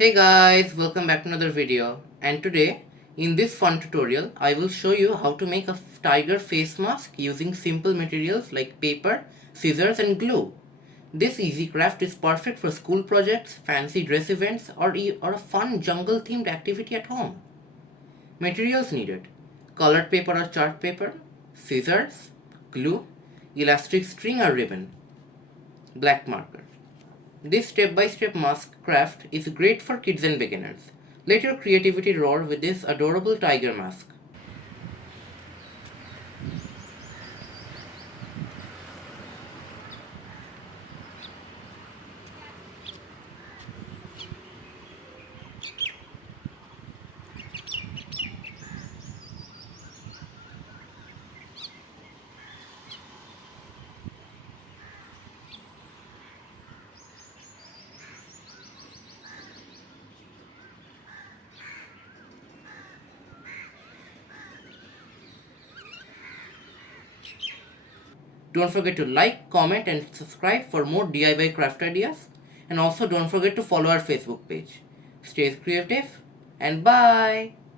Hey guys, welcome back to another video, and today in this fun tutorial I will show you how to make a tiger face mask using simple materials like paper, scissors and glue. This easy craft is perfect for school projects, fancy dress events or a fun jungle themed activity at home. Materials needed: colored paper or chart paper, scissors, glue, elastic string or ribbon, black marker. This step-by-step mask craft is great for kids and beginners. Let your creativity roar with this adorable tiger mask. Don't forget to like, comment and subscribe for more DIY craft ideas. And also don't forget to follow our Facebook page. Stay creative and bye!